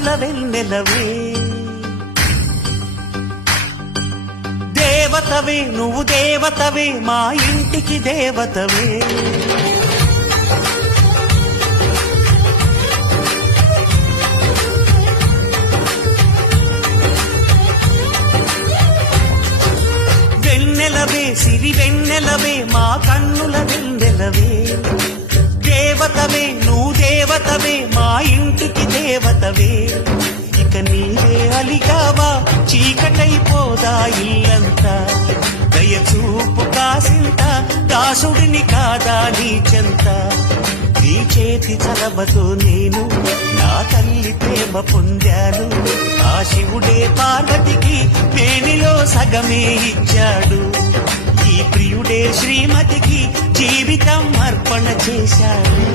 కన్నుల వెన్నెలవే. దేవతవే నువ్వు దేవతవే, మా ఇంటికి దేవతవే. వెన్నెలవే సిరి వెన్నెలవే, మా కన్నుల వెన్నెలవే. దేవతవే నువ్వు దేవతవే, మా ఇంటికి దేవతవే. ఇక నీవే అలిగావా, చీకటైపోదా ఇల్లంతా. దయచూపు కాసింత, దాసుడిని కాదా నీ చెంత. నీ చేతి చలవతో నేను నా తల్లి ప్రేమ పొందాను. ఆ శివుడే పార్వతికి మేనిలో సగమే ఇచ్చాడు. ఈ ప్రియుడే శ్రీమతికి జీవితం అర్పణ చేశాడు.